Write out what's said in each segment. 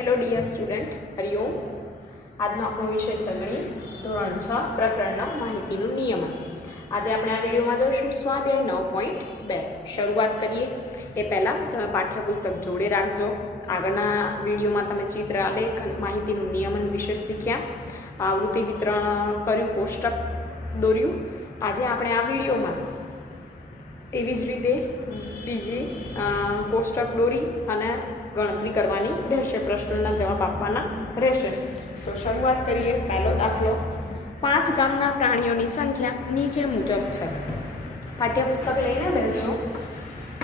Hello dear student Hariom. આજનો આપણો વિષય છે ગણિત ધોરણ 6 પ્રકરણના માહિતીનું નિયમન। આજે આપણે આ વિડિયોમાં જોઈશું સ્વાધ્યાય 9.2। શરૂઆત કરીએ એ પહેલા તમે પાઠ્યપુસ્તક જોડે રાખજો। આગળના વિડિયોમાં તમે ચિત્ર આલેખ અને માહિતીનું નિયમન વિશે શીખ્યા, આવૃત્તિ વિતરણ કર્યું, કોષ્ટક દોર્યું। આજે આપણે આ વિડિયોમાં એવી જ રીતે બીજી કોષ્ટક દોરી અને ગણતરી કરવાની રહેશે, પ્રશ્નોના જવાબ આપવાના રહેશે। તો શરૂઆત કરીએ। પહેલો દાખલો, 5 ગામના પ્રાણીઓની સંખ્યા નીચે મુજબ છે। પાઠ્યપુસ્તક લઈને બેસજો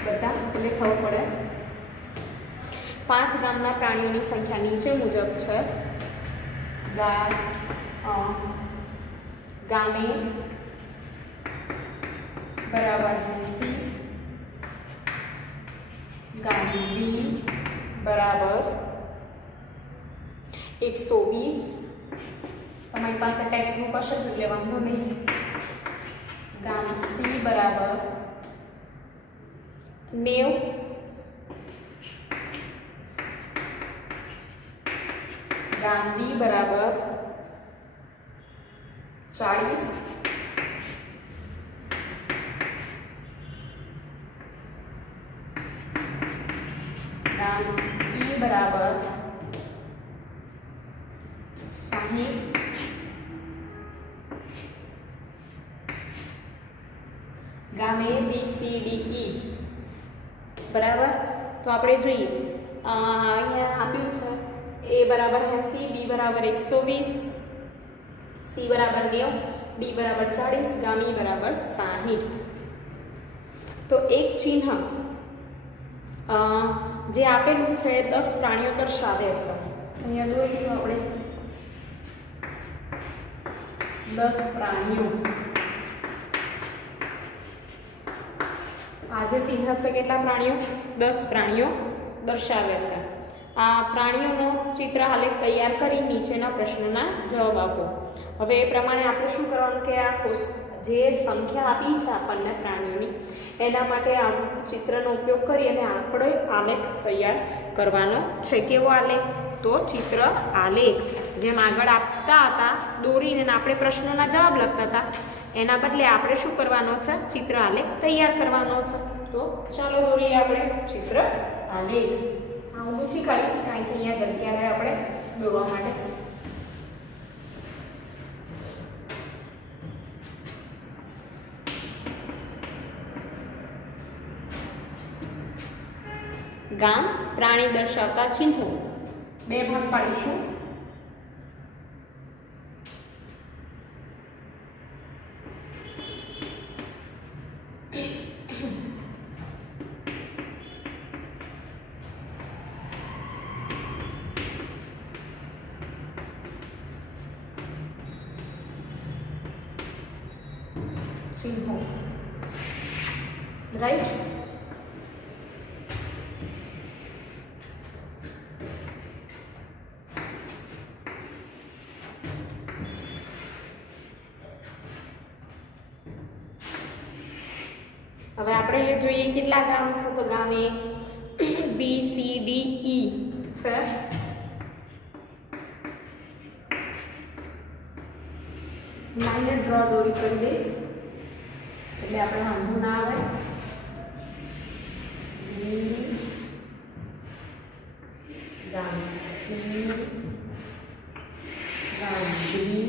બધા, એટલે ખબર પડે। 5 ગામના પ્રાણીઓની સંખ્યા નીચે મુજબ છે। ગામે बराबर 80, गाम बी बराबर 120। તમારી પાસે ટેક્સ્ટ બુક હશે એટલે વાંધો નહીં। ગામ સી બરાબર 90, ગામ ડી બરાબર 40, गाम ई बराबर 60, गाम A B C D E बराबर। तो આપણે જોઈએ અહીંયા આપ્યું છે ए बराबर 80, बी बराबर 120, सी बराबर 90, डी बराबर 40, गाम ई बराबर 60। तो एक चिन्ह જે આપેલું છે 10 પ્રાણીઓ દર્શાવે છે। અહીંયા જોઈશું આપણે 10 પ્રાણીઓ। આ જે ચિહ્ન છે કેટલા પ્રાણીઓ? 10 પ્રાણીઓ દર્શાવે છે। આ પ્રાણીઓનો ચિત્ર આલેખ તૈયાર કરી નીચેના પ્રશ્નોના જવાબ આપો। હવે એ પ્રમાણે આપણે શું કરવાનું કે આ જે સંખ્યા આપી છે આપણને પ્રાણીઓની, એના માટે આ ચિત્રનો ઉપયોગ કરી અને આપણે આલેખ તૈયાર કરવાનો છે। કેવો આલેખ? તો ચિત્ર આલેખ। જેમ આગળ આપતા હતા દોરીને આપણે પ્રશ્નોના જવાબ લખતા હતા, એના બદલે આપણે શું કરવાનો છે? ચિત્ર આલેખ તૈયાર કરવાનો છે। તો ચાલો દોરીએ આપણે ચિત્ર આલેખ। હું પૂછી કાઢીશ કારણ કે અહીંયા જગ્યા રહે આપણે દોરવા માટે। ગામ પ્રાણી દર્શાવતા ચિહ્નો 2 ભાગ પાડીશું। ચિહ્નો રાઈટ। હવે આપણે જોઈએ કેટલા ગામ છે। તો ગામ એ બી સી ડી ઈ છે। લાઈન ડ્રો દોરી કરી દઈશ એટલે આપણે વાંધો ના આવે। ગામ સી, ગામ ડી,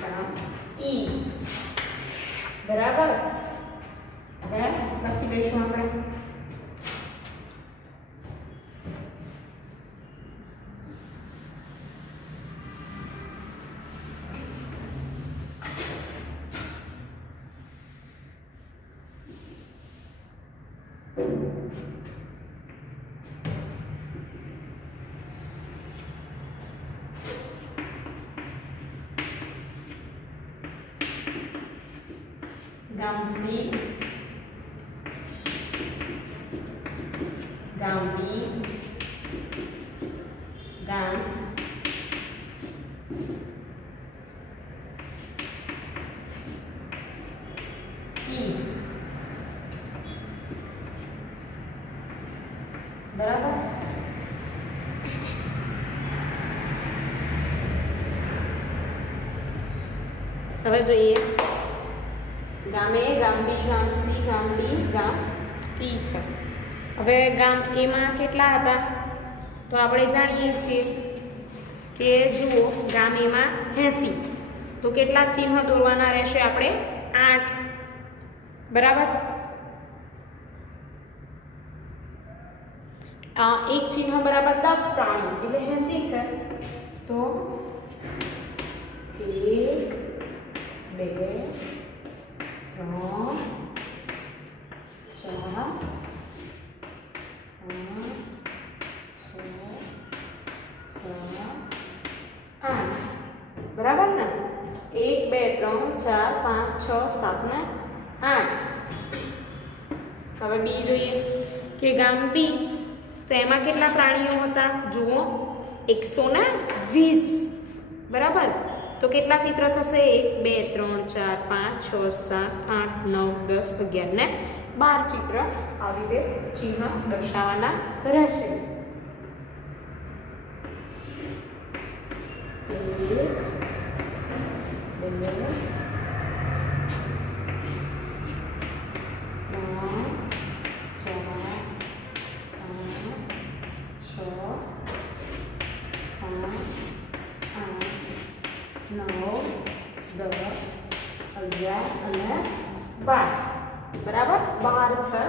ગામ ઈ बराबर। હવે લખી દઈશું આપણે। गाम सी, गाम बी, गाम ई बराबर। હવે જોઈએ ગામ એ, ગામ બી, ગામ સી, ગામ ડી, ગામ ઈ છે. હવે ગામ એમાં કેટલા હતા? તો આપણે જાણીએ છીએ કે જુઓ ગામ એમાં 80. તો કેટલા ચિહ્ન દોરવાના રહેશે? આપણે 8. બરાબર. એક ચિહ્ન બરાબર 10 પ્રાણી એટલે 80 છે. તો 1 2 3 4 5 બરાબર ને? 1 2 3 4 5 6 7 ને 8. હવે બી જોઈએ કે ગામ બી, તો એમાં કેટલા પ્રાણીઓ હતા? જુઓ 120. બરાબર. તો કેટલા ચિત્ર થશે? 1 2 3 4 5 6 7 8 9 10 11 ને 12 ચિત્ર આવી રીતે ચિહ્ન દર્શાવવાના રહેશે. 1 2 બરાબર. 12 છે.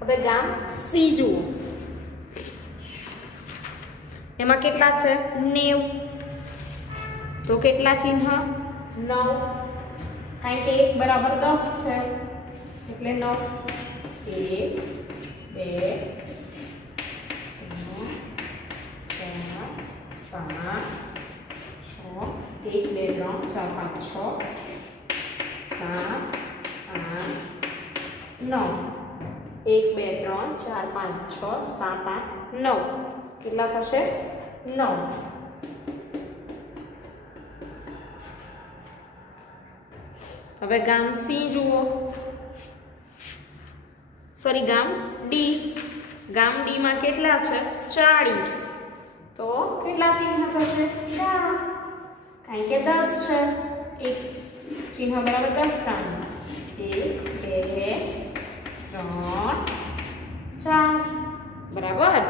હવે ગામ સી જુઓ, એમાં કેટલા છે? 90. તો કેટલા ચિહ્ન? 9. કારણ કે 1 બરાબર 10 છે એટલે 9. 1 2 1 2 3 4 5 6 7 8 9. 1 2 3 4 5 6 7 8 9. કેટલા થશે? 9. હવે ગામ સી જુઓ, સોરી ગામ ડી. ગામ ડી માં કેટલા છે? 40. તો કેટલા ચિહ્ન થશે? 4. કારણ કે 10 છે. એક ચિહ્ન બરાબર 10 પ્રાણી. 1 2 3 4. બરાબર.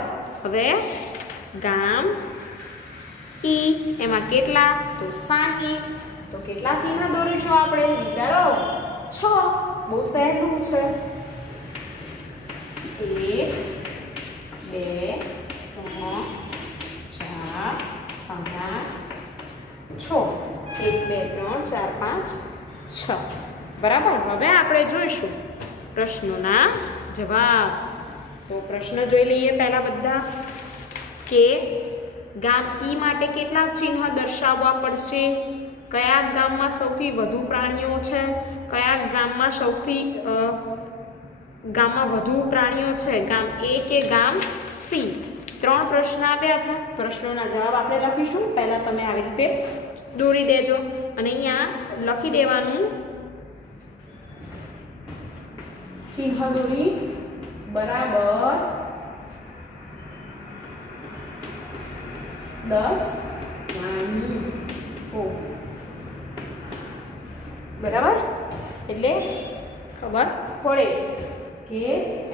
હવે ગામ ઈ, એમાં કેટલા? તો 60. તો કેટલા ચિહ્ન દોરીશું આપણે? વિચારો. 6. બહુ સહેલું છે. 1 2 3 4 5 6. 1 2 3 4 5 6. બરાબર. હવે આપણે જોઈશું પ્રશ્નોના જવાબ. તો પ્રશ્ન જોઈ લઈએ પહેલા બધા કે ગામ ઈ માટે કેટલા ચિહ્ન દર્શાવવા પડશે? કયા ગામમાં સૌથી વધુ પ્રાણીઓ છે? કયા ગામમાં વધુ પ્રાણીઓ છે? ગામ એ કે ગામ સી? 3 પ્રશ્ન આપ્યા છે. પ્રશ્નોના જવાબ આપણે લખીશું. પહેલા તમે આવી રીતે દોરી દેજો અને અહીંયા લખી દેવાનું ચિહ્ન દોરી બરાબર 10 પ્રાણીઓ. બરાબર. એટલે ખબર પડે કે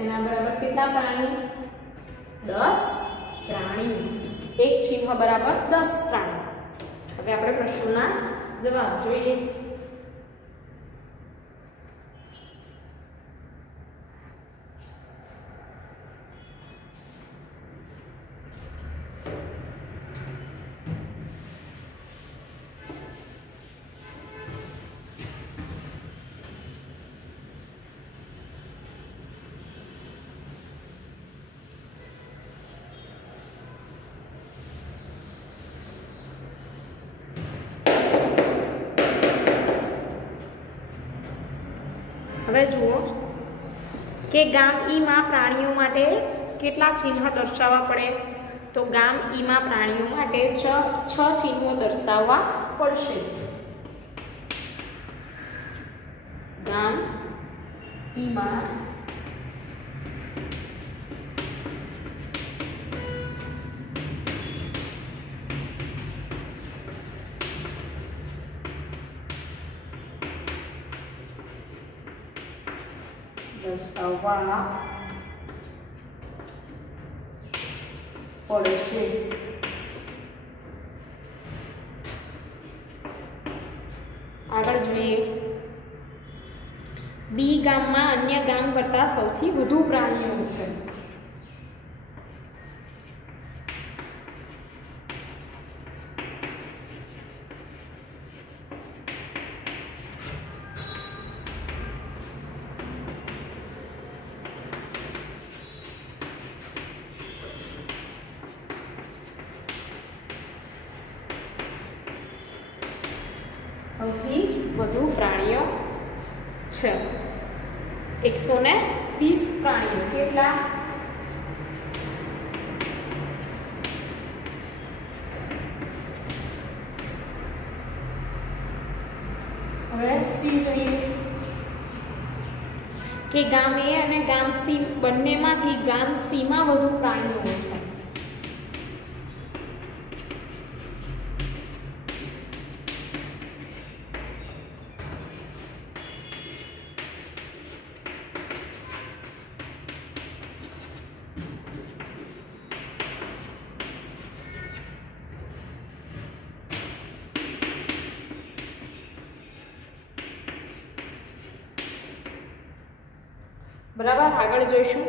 એના બરાબર કેટલા પ્રાણી? 10 પ્રાણી. એક ચિહ્ન બરાબર 10 પ્રાણી. હવે આપણે પ્રશ્નોના જવાબ જોઈએ. હવે જુઓ કે ગામ ઈમાં પ્રાણીઓ માટે કેટલા ચિહ્ન દર્શાવવા પડે? તો ગામ ઈમાં પ્રાણીઓ માટે 6 ચિહ્નો દર્શાવવા પડશે. ગામ ઈમાં દર્શાવવા પડશે। આગળ જોઈએ, બી ગામમાં અન્ય ગામ કરતાં સૌથી વધુ પ્રાણીઓ છે। સૌથી વધુ પ્રાણીઓ છે 120 પ્રાણીઓ। કેટલા? હવે સી જોઈએ કે ગામ એ અને ગામ સી બંનેમાંથી ગામ સીમાં વધુ પ્રાણીઓ છે। બરાબર, આગળ જોઈશું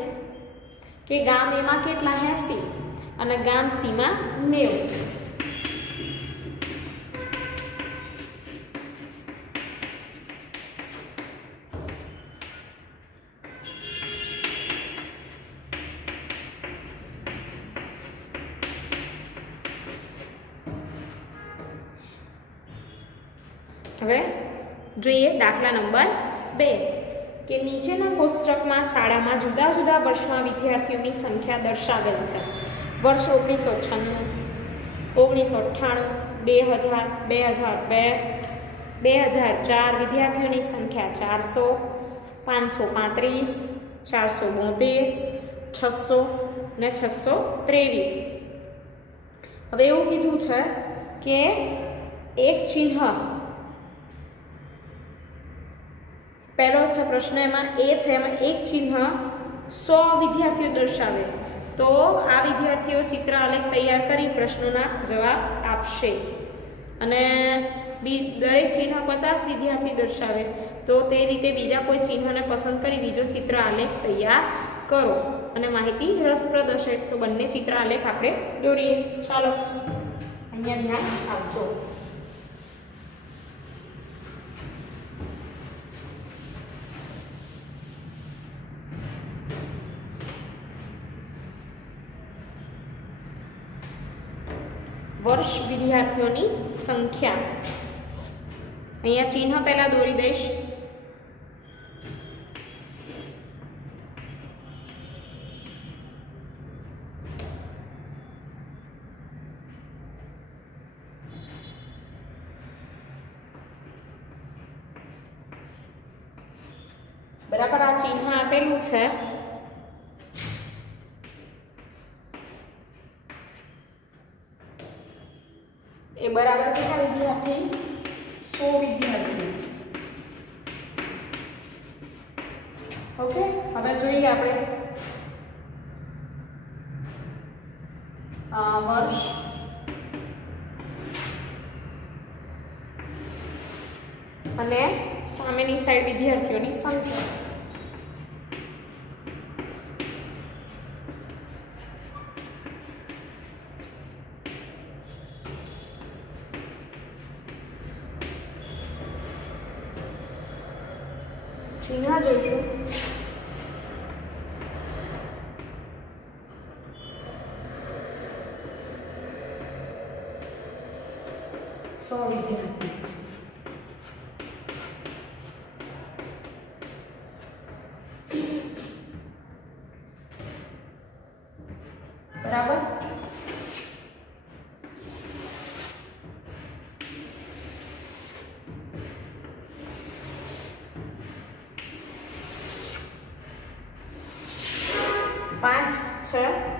કે ગામ એમાં કેટલા 80 અને ગામ સીમાં 90। હવે જોઈએ દાખલા નંબર 2 કે નીચેના કોષ્ટકમાં શાળામાં જુદા જુદા વર્ષમાં વિદ્યાર્થીઓની સંખ્યા દર્શાવેલ છે। વર્ષ 1996, 1998, 2000, 2002, 2004 વિદ્યાર્થીઓની સંખ્યા 400, 535, 472, 600 ને 623। હવે એવું કીધું છે કે એક ચિહ્ન, પહેલો છે પ્રશ્ન એમાં એ છે, એમાં એક ચિહ્ન 100 વિદ્યાર્થીઓ દર્શાવે તો આ વિદ્યાર્થીઓ ચિત્ર આલેખ તૈયાર કરી પ્રશ્નોના જવાબ આપશે। અને દરેક ચિહ્ન 50 વિદ્યાર્થી દર્શાવે તો તે રીતે બીજા કોઈ ચિહ્નને પસંદ કરી બીજો ચિત્ર આલેખ તૈયાર કરો અને માહિતી રસપ્રદ હશે તો બંને ચિત્ર આલેખ આપણે દોરીએ। ચાલો અહીંયા ધ્યાન આપજો। वर्ष विद्यार्थियों संख्या अहींया चिन्ह पहला दौरी दईश। बराबर आ चिन्ह आपेलू है ए बराबर कितना विद्यार्थी 100 विद्यार्थी। ओके, हवे જોઈએ આપણે वर्ष અને સામેની સાઈડ વિદ્યાર્થીઓની સંખ્યા। चिन्ह જોઈશું सौ विद्यार्थी। बराबर,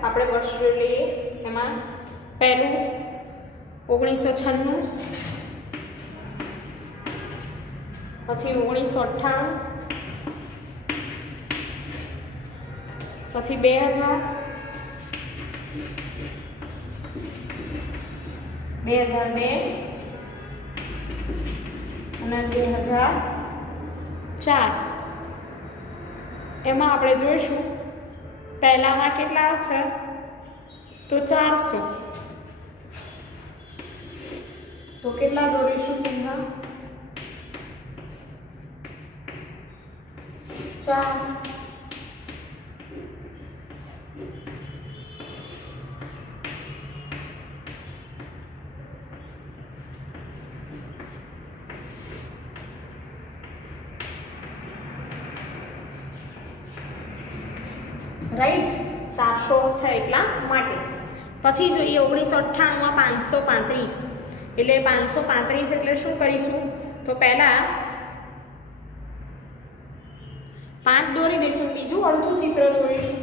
આપણે વર્ષ જોઈ લઈએ એમાં પહેલું 1996, પછી 1998, પછી 2000, 2002 અને 2004. એમાં આપણે જોઈશું પહેલામાં કેટલા છે તો 400. તો કેટલા દોરીશું ચિહ્ન? 4. રાઈટ, 400 છે એટલા માટે. પછી જોઈએ 1998માં 535. એટલે 535 એટલે શું કરીશું તો પહેલા 5 દોરી દઈશું, બીજું અડધું ચિત્ર દોરીશું.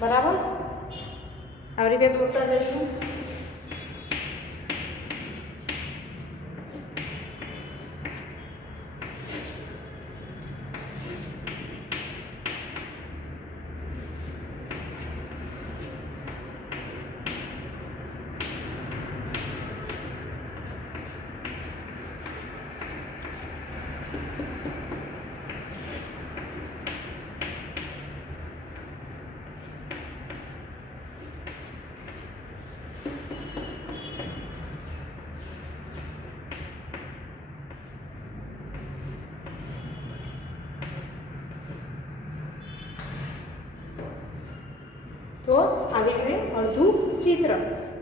બરાબર, આવી રીતે દોરતા જઈશું. તો આવી રીતે અડધું ચિત્ર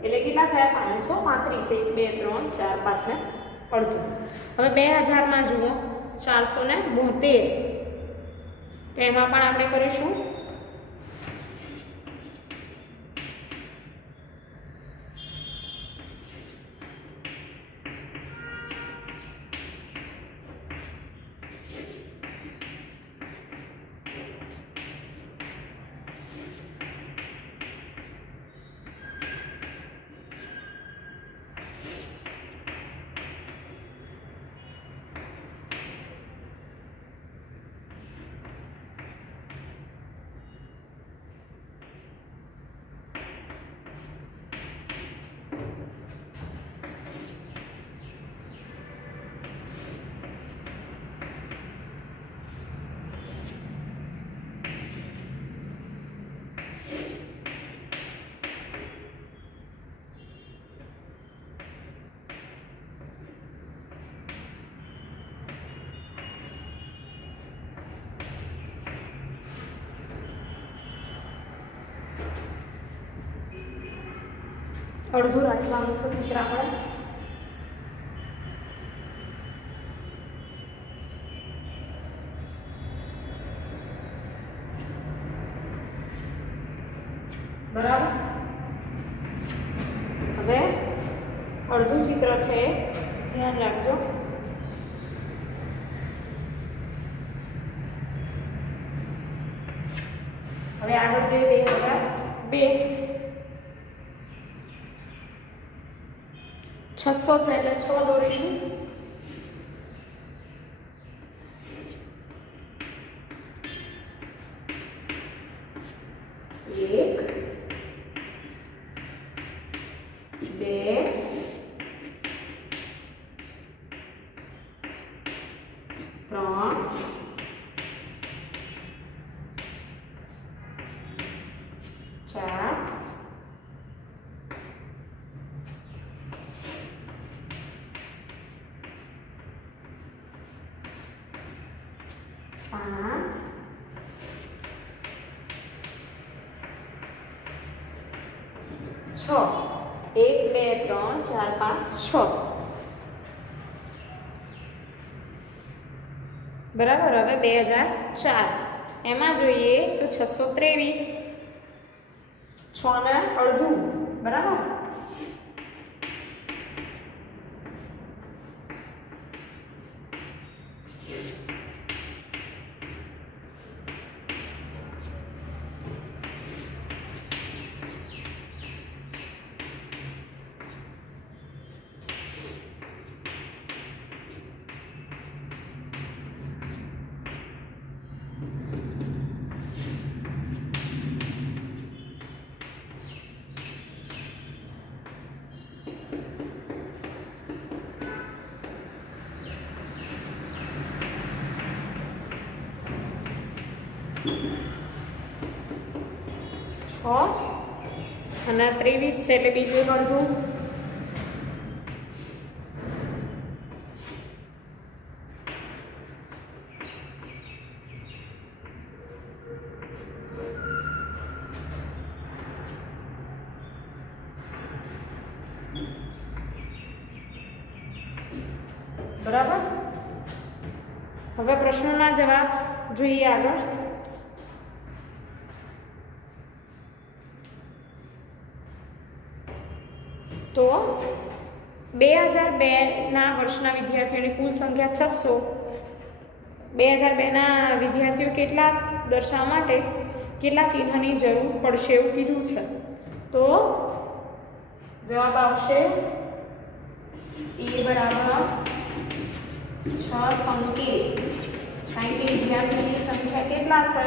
એટલે કેટલા થયા 535. 1 2 3 4 5 ને અડધું. હવે 2000 માં જુઓ 472. તો એમાં પણ આપણે કરીશું અડધું રાખવાનું છે ચિત્ર આપણે. બરાબર, હવે અડધું ચિત્ર છે ધ્યાન રાખજો. હવે આગળ જોઈએ 2002. 600 છે એટલે 6 દોરીશું. એક, બે, ત્રણ, ચાર, 5, 6. 1 2 3 4 5 6. બરાબર. હવે 2004 એમાં જોઈએ તો 623. 6 ને અડધું. બરાબર. અને 23 છે એટલે બીજું એક અડધું. બરાબર. હવે પ્રશ્નોના જવાબ જોઈએ આગળ. તો 2002ના વર્ષના વિદ્યાર્થીઓની કુલ સંખ્યા 600. 2002ના વિદ્યાર્થીઓ કેટલા દર્શાવવા માટે કેટલા ચિહ્નની જરૂર પડશે એવું કીધું છે. તો જવાબ આવશે એ બરાબર 6 સંકેત. કારણ કે વિદ્યાર્થીઓની સંખ્યા કેટલા છે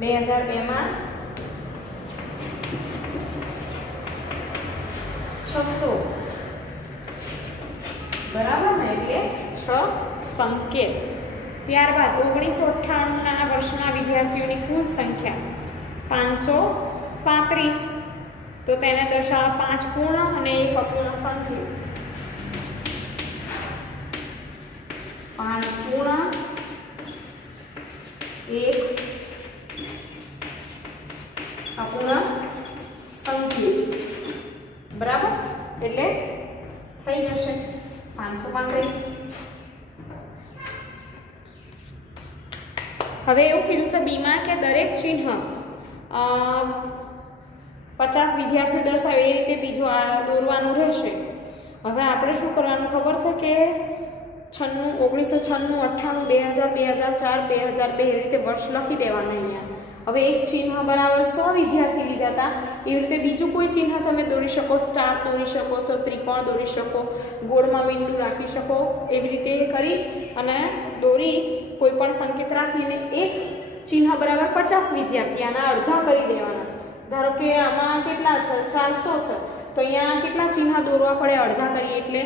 2002માં 600. બરાબર ને, એટલે 6 સંકેત. ત્યારબાદ 1998ના વર્ષના વિદ્યાર્થીઓની કુલ સંખ્યા 535. તો તેને દર્શાવવા 5 પૂર્ણ અને 1 અપૂર્ણ સંકેત. 5 પૂર્ણ 1 અપૂર્ણ સંકેત. બરાબર, એટલે થઈ જશે 535. હવે એવું કીધું છે બીમાં કે દરેક ચિહ્ન 50 વિદ્યાર્થીઓ દર્શાવે એ રીતે બીજું આ દોરવાનું રહેશે. હવે આપણે શું કરવાનું ખબર છે કે 1996, 1998, 2000, 2004, 2002 એવી રીતે વર્ષ લખી દેવાના અહીંયા. હવે એક ચિહ્ન બરાબર 100 વિદ્યાર્થી લીધા હતા એવી રીતે બીજું કોઈ ચિહ્ન તમે દોરી શકો. સ્ટાર દોરી શકો છો, ત્રિકોણ દોરી શકો, ગોળમાં બિંદુ રાખી શકો. એવી રીતે કરી અને દોરી કોઈ પણ સંકેત રાખીને એક ચિહ્ન બરાબર 50 વિદ્યાર્થી આના અડધા કરી દેવાના. ધારો કે આમાં કેટલા છે 400 છે તો અહીંયા કેટલા ચિહ્ન દોરવા પડે અડધા કરીએ એટલે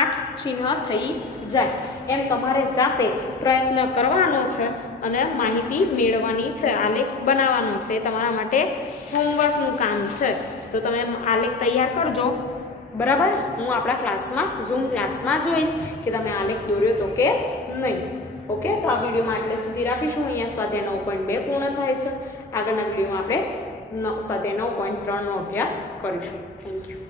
8 ચિહ્ન થઈ જાય. એમ તમારે જાતે પ્રયત્ન કરવાનો છે અને માહિતી મેળવવાની છે. આલેખ બનાવવાનો છે, એ તમારા માટે હોમવર્કનું કામ છે. તો તમે આલેખ તૈયાર કરજો. બરાબર, હું આપણા ક્લાસમાં ઝૂમ ક્લાસમાં જોઈશ કે તમે આલેખ દોર્યો તો કે નહીં. ઓકે, તો આ વિડીયોમાં એટલે સુધી રાખીશું. અહીંયા સ્વાધ્યાય 9.2 પૂર્ણ થાય છે. આગળના વિડીયોમાં આપણે સ્વાધ્યાય 9.3નો અભ્યાસ કરીશું. Thank you.